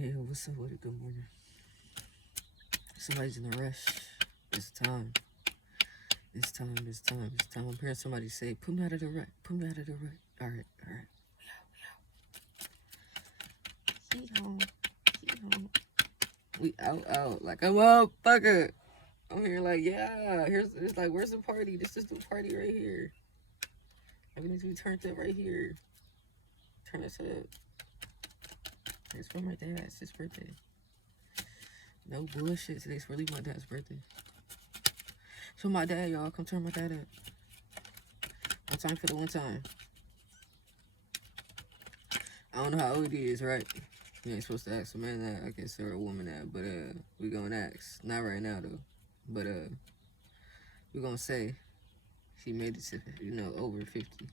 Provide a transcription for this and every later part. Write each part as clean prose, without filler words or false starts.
Hey, what's up with it? Good morning. Somebody's in a rush. It's time. It's time. It's time. It's time. I'm hearing somebody say, "Put me out of the rut. Put me out of the rut." All right. All right. We out. We out. He home. He home. We out. Like I'm up, fucker. I'm here like, yeah. It's like, where's the party? This is the party right here. Everything's we turned up right here. Turn this up. It's for my dad. It's his birthday. No bullshit. Today's really my dad's birthday. So my dad, y'all, come turn my dad up. One time for the one time. I don't know how old he is, right? You ain't supposed to ask a man that, I guess, or a woman that, but we gonna ask. Not right now though. But we gonna say he made it to, over 50.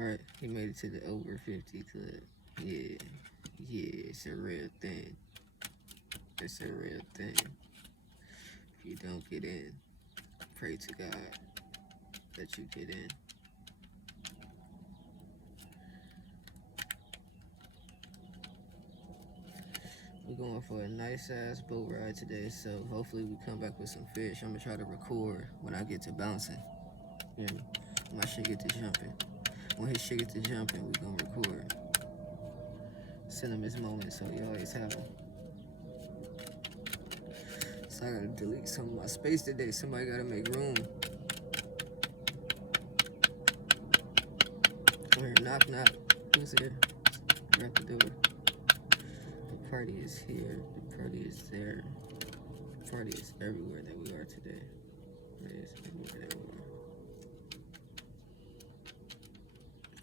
Right? He made it to the over 50 club. Yeah, it's a real thing. It's a real thing. If you don't get in, pray to God that you get in. We're going for a nice ass boat ride today, so hopefully we come back with some fish. I'm gonna try to record when I get to bouncing. You know, when my shit get to jumping. When his shit get to jumping, we gonna record. Send him his moment so he always have him. So I gotta delete some of my space today. Somebody gotta make room. Come here, knock knock. Who's here? We're at the door. The party is here. The party is there. The party is everywhere that we are today. It is everywhere that we are.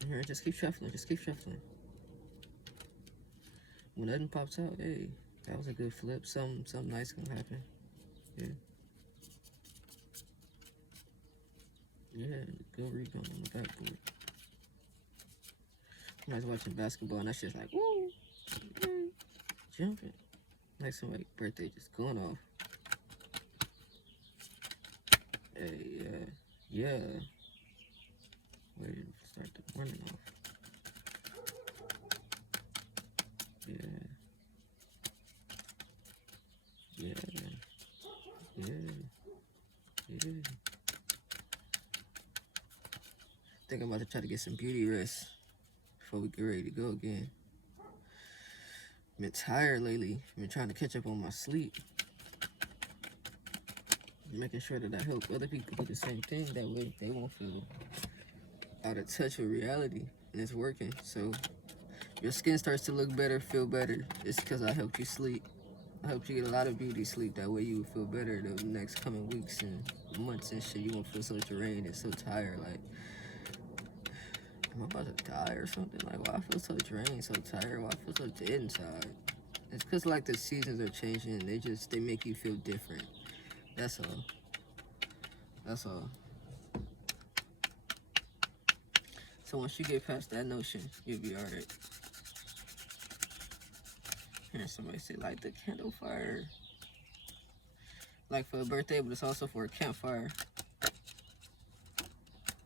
Here, just keep shuffling. Just keep shuffling. When nothing pops out, hey, that was a good flip. Something nice gonna happen. Yeah. Yeah, good rebound on the backboard. I was watching basketball and that shit's like, woo, jumping. Like somebody's birthday just going off. Hey, yeah. Ready to start the morning off. Yeah. I think I'm about to try to get some beauty rest before we get ready to go again. I've been tired lately. I've been trying to catch up on my sleep. Making sure that I help other people do the same thing. That way they won't feel out of touch with reality. And it's working. So your skin starts to look better, feel better. It's because I helped you sleep. I helped you get a lot of beauty sleep. That way you will feel better the next coming weeks and months and shit. You won't feel so drained and so tired. Like, am I about to die or something? Like, why I feel so drained, so tired? Why I feel so dead inside? It's because, like, the seasons are changing. They make you feel different. That's all. That's all. So once you get past that notion, you'll be alright. Hearing somebody say, light the candle fire. Like for a birthday, but it's also for a campfire.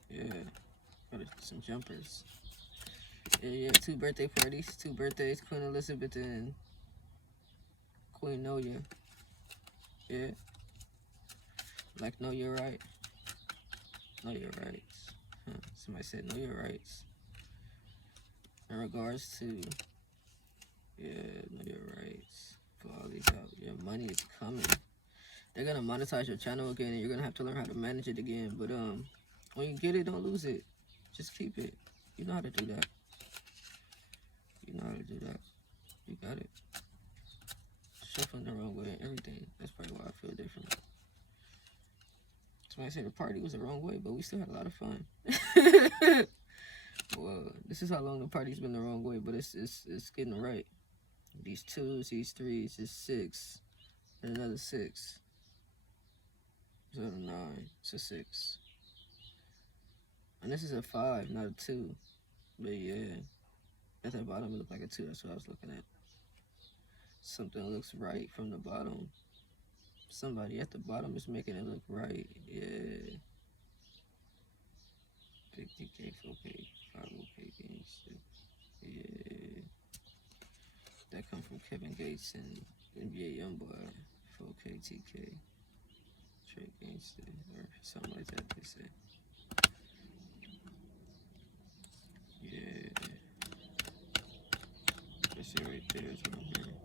Yeah. Got some jumpers. Yeah, 2 birthday parties, 2 birthdays, Queen Elizabeth and Queen Noya. Yeah. Like, know your right. Know your rights. Somebody said, know your rights. In regards to, know your rights. Put all these out. Your money is coming. They're gonna monetize your channel again, and you're gonna have to learn how to manage it again. But when you get it, don't lose it. Just keep it. You know how to do that. You know how to do that. You got it. Shuffling the wrong way and everything. That's probably why I feel different. Somebody said the party was the wrong way, but we still had a lot of fun. Well, this is how long the party's been the wrong way, but it's getting right. These 2s, these 3s, is 6, and another 6. So 9, it's a 6. And this is a 5, not a 2. But yeah, at the bottom it looked like a 2. That's what I was looking at. Something looks right from the bottom. Somebody at the bottom is making it look right. Yeah. 50K, 4K, 5K games. Yeah. Kevin Gates and NBA Youngboy, 4K TK, Trey Gangster, or something like that they say. Yeah. That shit right there is what I'm hearing.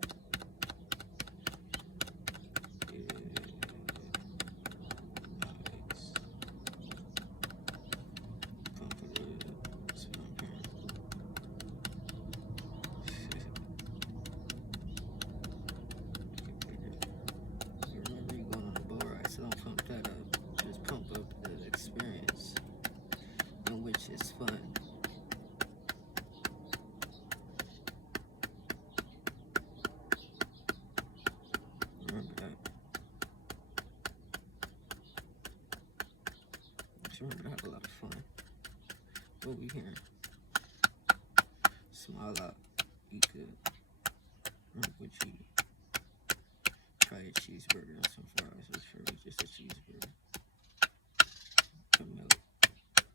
It's fun. Remember that. Just remember to have a lot of fun. What we hearing? Smile out. Eat good. Remember what you eat. Try a cheeseburger and some fries. Which for me, just a cheeseburger. Some milk.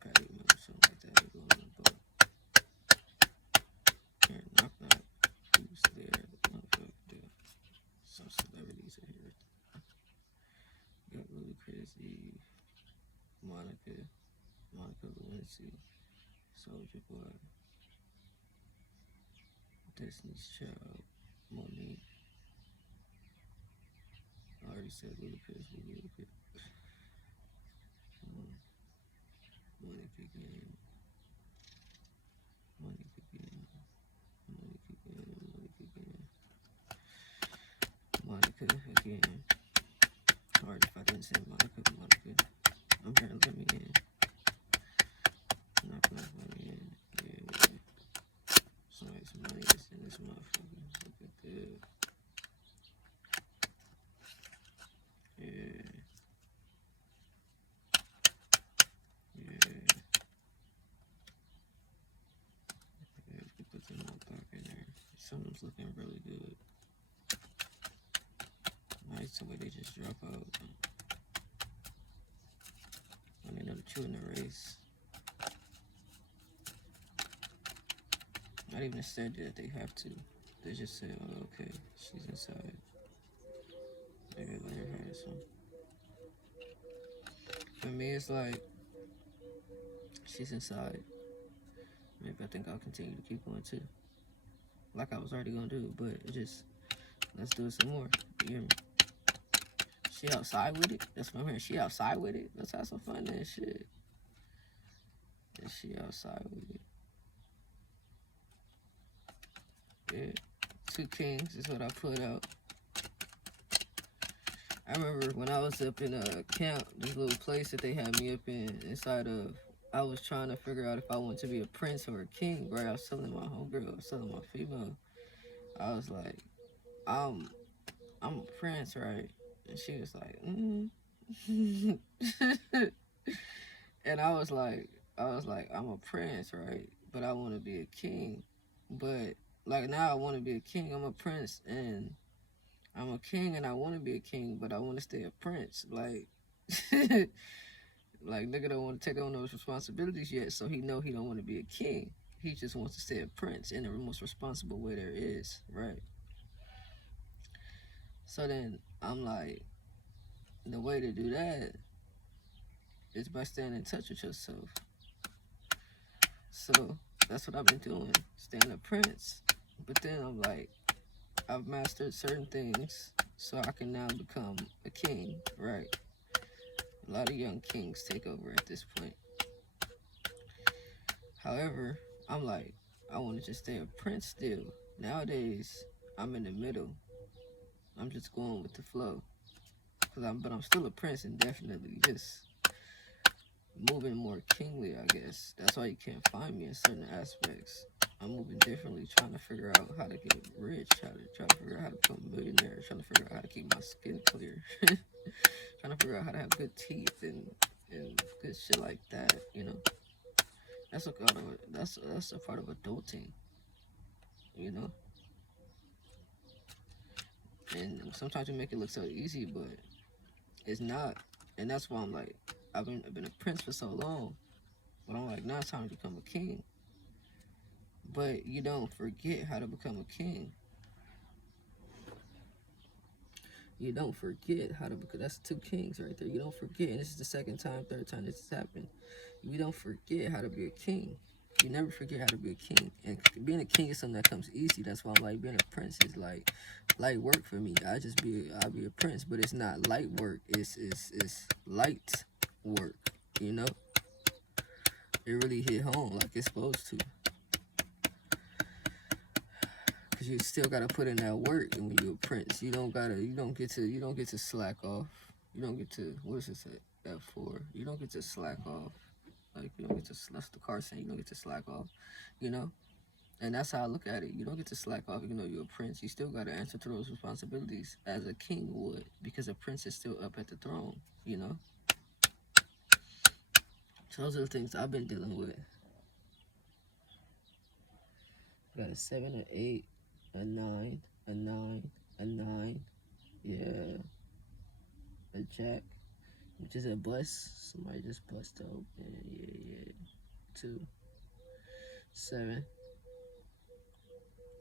Patty milk, something like that. They go on the boat. Here, knock knock. Who's there? Motherfucker there. Some celebrities are here. Got Ludacris, Eve, Monica Lewinsky, Soulja Boy, Destiny's Child, Monique. I already said Ludacris. Monica again. Monica again. Hard if I didn't say Monica. I'm here, let me in. Knock, let me in. Yeah. Somebody's money is in this motherfucker. Looking good. Yeah. If you put some more dark in there. Something's looking really good. Nice the way they just drop out. When they know that you're in the race. Not even said that they have to. They just say, oh, okay, she's inside. Maybe let her have this one. For me, it's like, she's inside. Maybe I think I'll continue to keep going too. Like I was already gonna do, but it just, let's do it some more. You hear me? She outside with it? That's what I'm hearing. She outside with it? Let's have some fun and shit. And she outside with it. Yeah. 2 Kings is what I put out. I remember when I was up in a camp, this little place that they had me up in, inside of, I was trying to figure out if I wanted to be a prince or a king, right? I was telling my homegirl, I was telling my female, I was like, I'm a prince, right? And she was like, And I was like, I'm a prince, right? But I want to be a king. But like now I want to be a king. I'm a prince and I'm a king and I want to be a king, but I want to stay a prince. Like, like nigga don't want to take on those responsibilities yet, so he know he don't want to be a king. He just wants to stay a prince in the most responsible way there is, right? So then I'm like, the way to do that is by staying in touch with yourself. So that's what I've been doing, staying a prince. But then I'm like, I've mastered certain things, so I can now become a king, right? A lot of young kings take over at this point. However, I'm like, I want to just stay a prince still. Nowadays, I'm in the middle. I'm just going with the flow. But I'm still a prince and definitely just moving more kingly, I guess. That's why you can't find me in certain aspects. I'm moving differently, trying to figure out how to get rich, trying to figure out how to become a millionaire, trying to figure out how to keep my skin clear, trying to figure out how to have good teeth and good shit like that, you know. That's a part of adulting, you know. And sometimes you make it look so easy, but it's not. And that's why I'm like, I've been a prince for so long, but I'm like, now it's time to become a king. But you don't forget how to become a king. You don't forget how to, because that's two kings right there. You don't forget, and this is the second time, third time this has happened. You don't forget how to be a king. You never forget how to be a king. And being a king is something that comes easy. That's why I'm like, being a prince is like light work for me. I'll be a prince, but it's not light work. It's light work. You know, it really hit home like it's supposed to. Cause you still gotta put in that work, and when you're a prince, you don't get to slack off. You don't get to, what does it say? F4. You don't get to slack off. Like, you don't get to, that's the card saying, you don't get to slack off, you know? And that's how I look at it. You don't get to slack off even though you're a prince. You still got to answer to those responsibilities as a king would, because a prince is still up at the throne, you know? So those are the things I've been dealing with. Got a 7, an 8, a 9, a 9, a 9, yeah, a jack, which is a bust. Somebody just busted open, yeah. 2, 7.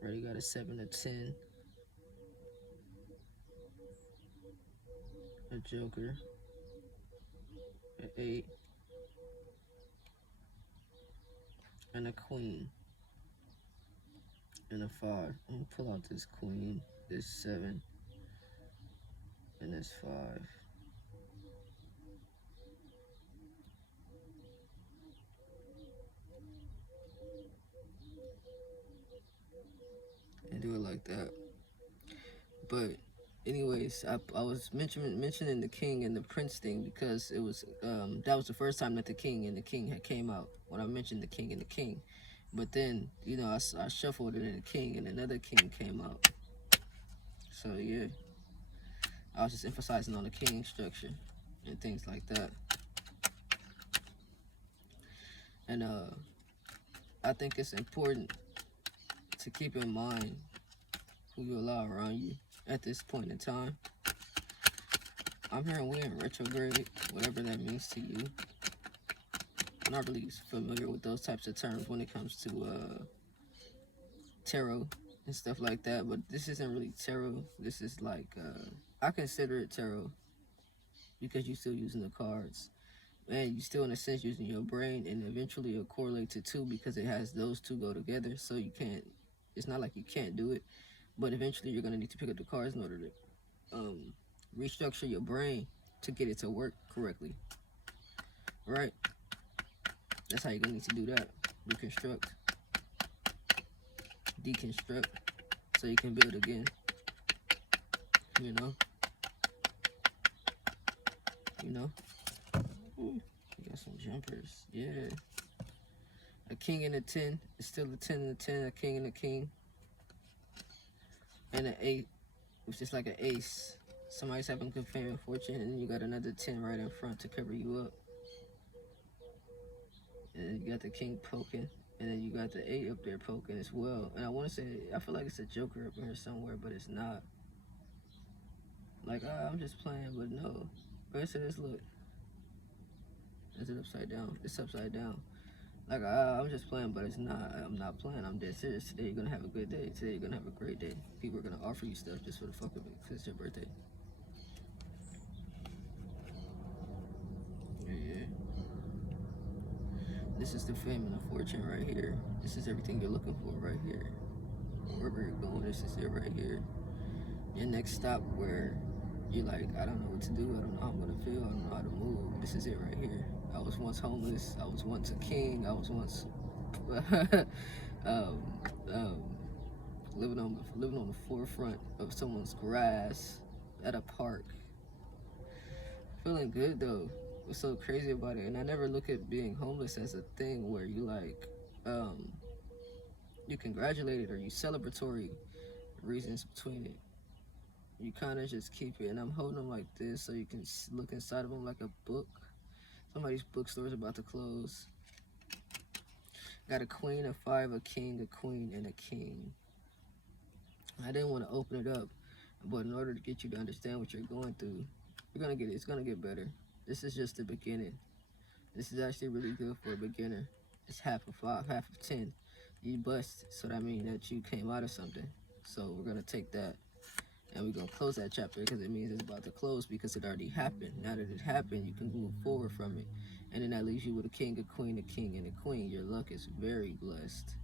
Already got a 7, a 10, a joker, an 8, and a queen, and a 5. I'm gonna pull out this queen, this 7, and this 5. And do it like that. But anyways, I was mentioning the king and the prince thing because it was that was the first time that the king and the king had came out when I mentioned the king and the king. But then, you know, I shuffled it in the king and another king came out. So yeah, I was just emphasizing on the king structure and things like that. And I think it's important to keep in mind who you allow around you at this point in time. I'm hearing we in retrograde, whatever that means to you. I'm not really familiar with those types of terms when it comes to tarot and stuff like that, but this isn't really tarot. This is like, I consider it tarot because you're still using the cards. And you're still, in a sense, using your brain, and eventually it'll correlate to 2 because it has those 2 go together. So you can't, it's not like you can't do it, but eventually you're going to need to pick up the cards in order to restructure your brain to get it to work correctly. Right? That's how you're going to need to do that. Reconstruct. Deconstruct. So you can build again. You know? You know? Ooh, you got some jumpers. Yeah. A king and a 10. It's still a 10 and a 10. A king and a king. And an 8, which is like an ace. Somebody's having good fame and fortune, and then you got another 10 right in front to cover you up. And then you got the king poking, and then you got the 8 up there poking as well. And I want to say, I feel like it's a joker up in here somewhere, but it's not. Like, I'm just playing, but no. Rest of this, look. Is it upside down? It's upside down. Like, I'm just playing, but it's not. I'm not playing. I'm dead serious. Today you're going to have a good day. Today you're going to have a great day. People are going to offer you stuff just for the fuck of it because it's your birthday. Yeah. This is the fame and the fortune right here. This is everything you're looking for right here. Wherever you're going, this is it right here. Your next stop where you're like, I don't know what to do. I don't know how I'm going to feel. I don't know how to move. This is it right here. I was once homeless. I was once a king. I was once living on the forefront of someone's grass at a park. Feeling good though. What's so crazy about it? And I never look at being homeless as a thing where you like you congratulate it or you celebratory reasons between it. You kind of just keep it, and I'm holding them like this so you can look inside of them like a book. Somebody's bookstore's about to close. Got a queen, a 5, a king, a queen, and a king. I didn't want to open it up, but in order to get you to understand what you're going through, it's gonna get better. This is just the beginning. This is actually really good for a beginner. It's half of 5, half of 10. You bust, so that means that you came out of something. So we're gonna take that And we're gonna close that chapter because it means it's about to close because it already happened. Now that it happened, you can move forward from it. And then that leaves you with a king, a queen, a king, and a queen. Your luck is very blessed.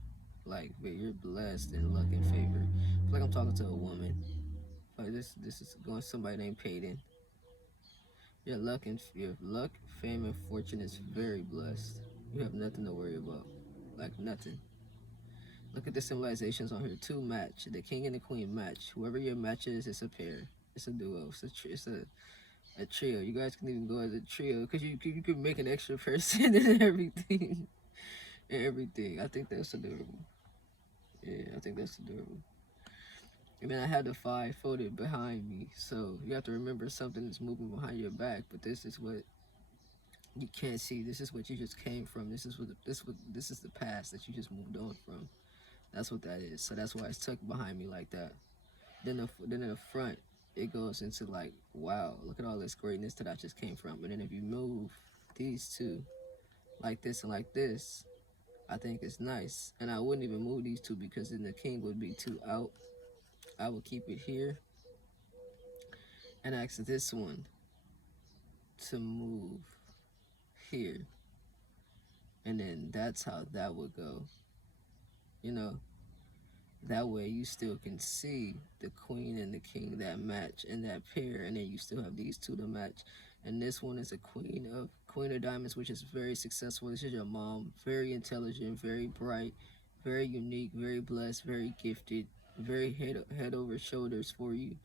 Like you're blessed in luck and favor. I feel like I'm talking to a woman. Like this is going to somebody named Peyton. Your luck, fame, and fortune is very blessed. You have nothing to worry about. Like nothing. Look at the symbolizations on here. Two match. The king and the queen match. Whoever your match is, it's a pair. It's a duo. It's a trio. You guys can even go as a trio because you can make an extra person and everything. And everything. I think that's adorable. Yeah, I think that's adorable. And then I had the 5 folded behind me. So you have to remember something is moving behind your back. But this is what you can't see. This is what you just came from. This is the past that you just moved on from. That's what that is. So that's why it's tucked behind me like that. Then in the front, it goes into like, wow, look at all this greatness that I just came from. And then if you move these two like this and like this, I think it's nice. And I wouldn't even move these two because then the king would be too out. I would keep it here and ask this one to move here. And then that's how that would go. You know, that way you still can see the queen and the king that match and that pair, and then you still have these two to match. And this one is a queen of diamonds, which is very successful. This is your mom, very intelligent, very bright, very unique, very blessed, very gifted, very head over shoulders for you.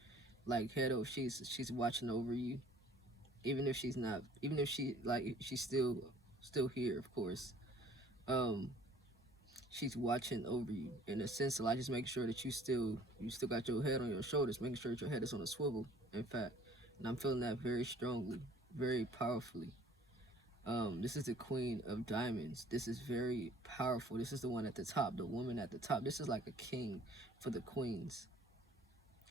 Like head over, she's watching over you, even if she's not, even if she's still here, of course. She's watching over you in a sense. So I just make sure that you still got your head on your shoulders, making sure that your head is on a swivel. In fact, and I'm feeling that very strongly, very powerfully. This is the queen of diamonds. This is very powerful. This is the one at the top, the woman at the top. This is like a king for the queens.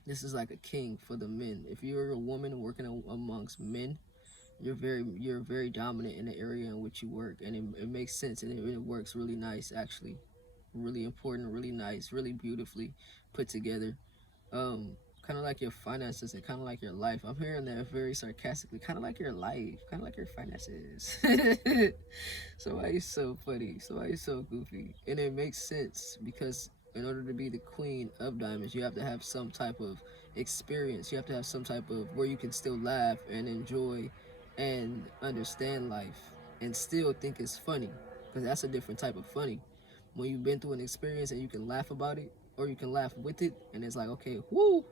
This is like a king for the men. If you're a woman working amongst men, you're very dominant in the area in which you work, and it makes sense, and it works really nice actually, really important, really nice, really beautifully put together. Kind of like your finances and kind of like your life. I'm hearing that very sarcastically, kind of like your life, kind of like your finances. So why you so funny? So why you so goofy? And it makes sense because in order to be the queen of diamonds, you have to have some type of experience. You have to have some type of where you can still laugh and enjoy and understand life and still think it's funny, because that's a different type of funny. When you've been through an experience and you can laugh about it or you can laugh with it, and it's like, okay, whoo,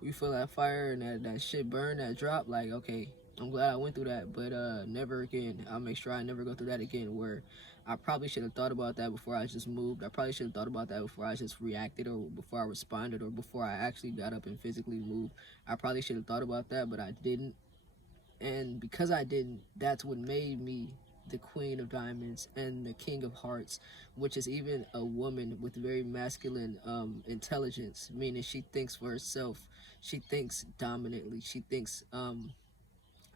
you feel that fire and that shit burn, that drop, like, okay, I'm glad I went through that, but never again. I'll make sure I never go through that again, where I probably should have thought about that before I just moved. I probably should have thought about that before I just reacted, or before I responded, or before I actually got up and physically moved. I probably should have thought about that, but I didn't. And because I didn't, that's what made me the queen of diamonds and the king of hearts, which is even a woman with very masculine intelligence, meaning she thinks for herself, she thinks dominantly, she thinks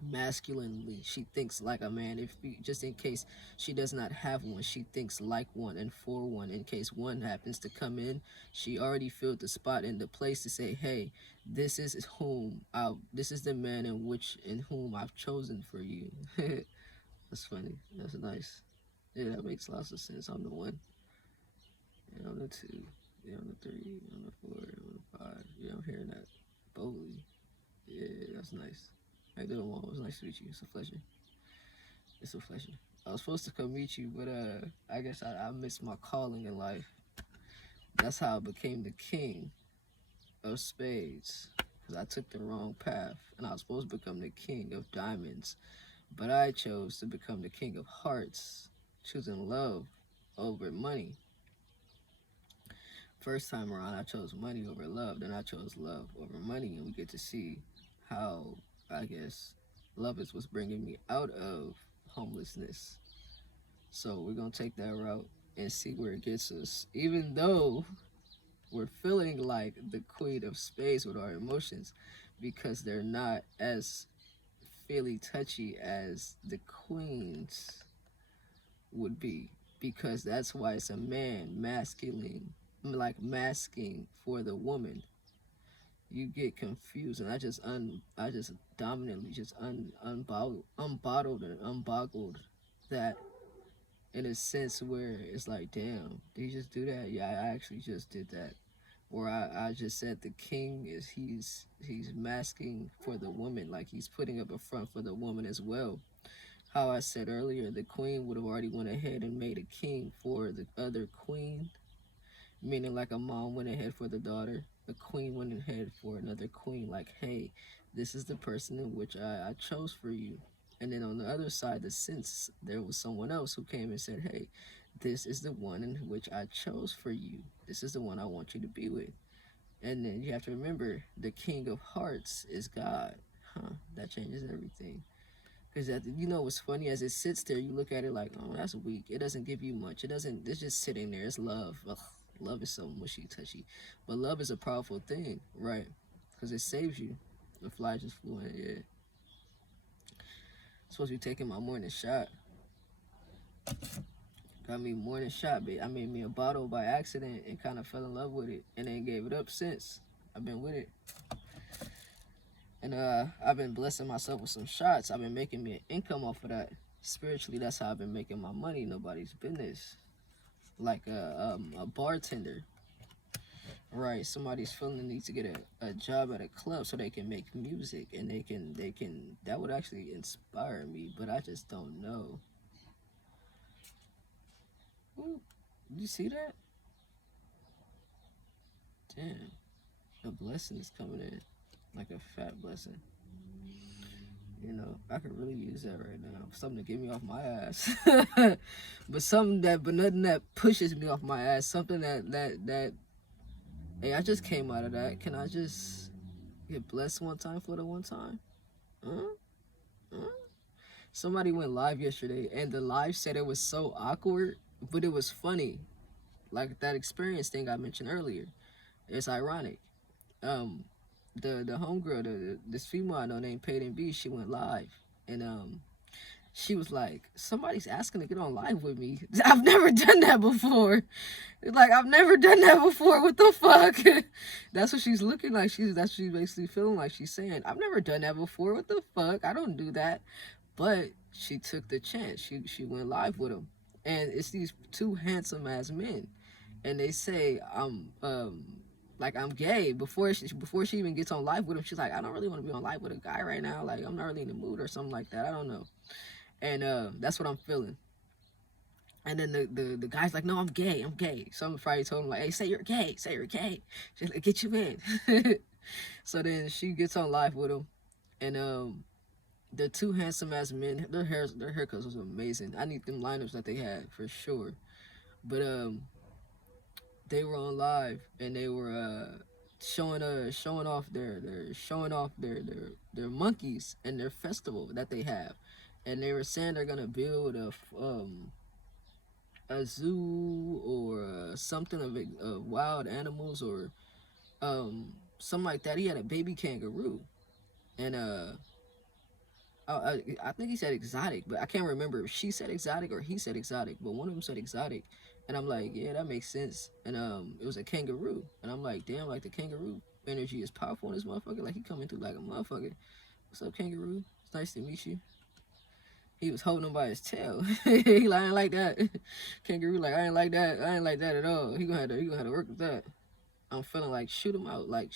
masculinely, she thinks like a man. If just in case she does not have one, she thinks like one and for one. In case one happens to come in, she already filled the spot in the place to say, hey, this is this is the man in whom I've chosen for you. That's funny. That's nice. Yeah, that makes lots of sense. I'm the one. Yeah, I'm the two. Yeah, I'm the three. I'm the four. I'm the five. Yeah, I'm hearing that boldly. Yeah, that's nice. How you doing, Mom? It was nice to meet you. It's a pleasure. It's a pleasure. I was supposed to come meet you, but I guess I missed my calling in life. That's how I became the king of spades, because I took the wrong path, and I was supposed to become the king of diamonds, but I chose to become the king of hearts, choosing love over money. First time around, I chose money over love, then I chose love over money, and we get to see how, I guess, love is what's bringing me out of homelessness. So we're gonna take that route and see where it gets us. Even though we're feeling like the queen of spades with our emotions, because they're not as feely touchy as the queens would be. Because that's why it's a man masculine, like masking for the woman. you get confused, and I just dominantly just unbottled and unboggled that, in a sense where it's like, damn, did he just do that? Yeah, I actually just did that. Or I just said the king is he's masking for the woman, like he's putting up a front for the woman as well. How I said earlier, the queen would have already went ahead and made a king for the other queen, meaning like a mom went ahead for the daughter, a queen went ahead for another queen, like, hey, this is the person in which I chose for you. And then on the other side, the sense there was someone else who came and said, hey, this is the one in which I chose for you. This is the one I want you to be with. And then you have to remember, the king of hearts is God. That changes everything. Because you know what's funny, as it sits there, you look at it like, oh, that's weak. It doesn't give you much. It's just sitting there. It's love. Ugh, love is so mushy, touchy. But love is a powerful thing, right? Because it saves you. The fly just flew in, yeah. Supposed to be taking my morning shot. Got me morning shot, but I made me a bottle by accident and kind of fell in love with it. And then gave it up since. I've been with it. And I've been blessing myself with some shots. I've been making me an income off of that. Spiritually, that's how I've been making my money. Nobody's business. Like a bartender. Right, somebody's feeling the need to get a job at a club so they can make music, and they can that would actually inspire me, but I just don't know. Ooh, did you see that? Damn, the blessing is coming in like a fat blessing. You know, I could really use that right now. Something to get me off my ass. but nothing that pushes me off my ass. Something that hey, I just came out of that. Can I just get blessed one time for the one time? Somebody went live yesterday, and the live said it was so awkward, but it was funny. Like that experience thing I mentioned earlier. It's ironic. The homegirl, this female I know named Peyton B, she went live, and she was like, somebody's asking to get on live with me. I've never done that before. Like, I've never done that before. What the fuck? That's what she's looking like. That's what she's basically feeling like. She's saying, I've never done that before. What the fuck? I don't do that. But she took the chance. She went live with him. And it's these two handsome ass men. And they say, I'm gay. Before she even gets on live with him, she's like, I don't really want to be on live with a guy right now. Like, I'm not really in the mood or something like that. I don't know. And that's what I'm feeling. And then the guy's like, no, I'm gay. Some Friday told him, like, hey, say you're gay. She's like, get you in. So then she gets on live with him. And the two handsome ass men, their haircuts was amazing. I need them lineups that they had for sure. But they were on live, and they were showing off their monkeys and their festival that they have. And they were saying they're gonna build a zoo or something of wild animals or something like that. He had a baby kangaroo, and I think he said exotic, but I can't remember if she said exotic or he said exotic. But one of them said exotic, and I'm like, yeah, that makes sense. And it was a kangaroo, and I'm like, damn, like the kangaroo energy is powerful in this motherfucker. Like he coming through like a motherfucker. What's up, kangaroo? It's nice to meet you. He was holding him by his tail. He like, I ain't like that. Kangaroo like, I ain't like that. I ain't like that at all. He gonna have to work with that. I'm feeling like shoot him out, like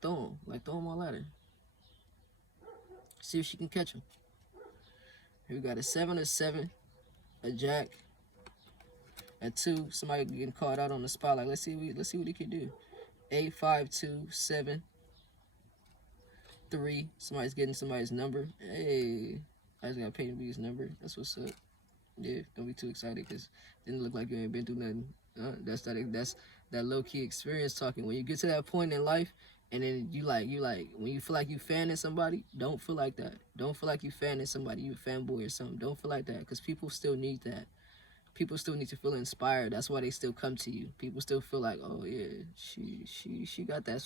throw him on ladder. See if she can catch him. Here we got a 7, a 7, a jack, a 2. Somebody getting caught out on the spot. Like let's see what he can do. 8, 5, 2, 7, 3. Somebody's getting somebody's number. Hey. I just got Peyton B's number. That's what's up. Yeah, don't be too excited because it didn't look like you ain't been through nothing. That's that low key experience talking. When you get to that point in life, and then you like when you feel like you fanning somebody, don't feel like that. Don't feel like you fanning somebody, you a fanboy or something. Don't feel like that because people still need that. People still need to feel inspired. That's why they still come to you. People still feel like, oh yeah, she got that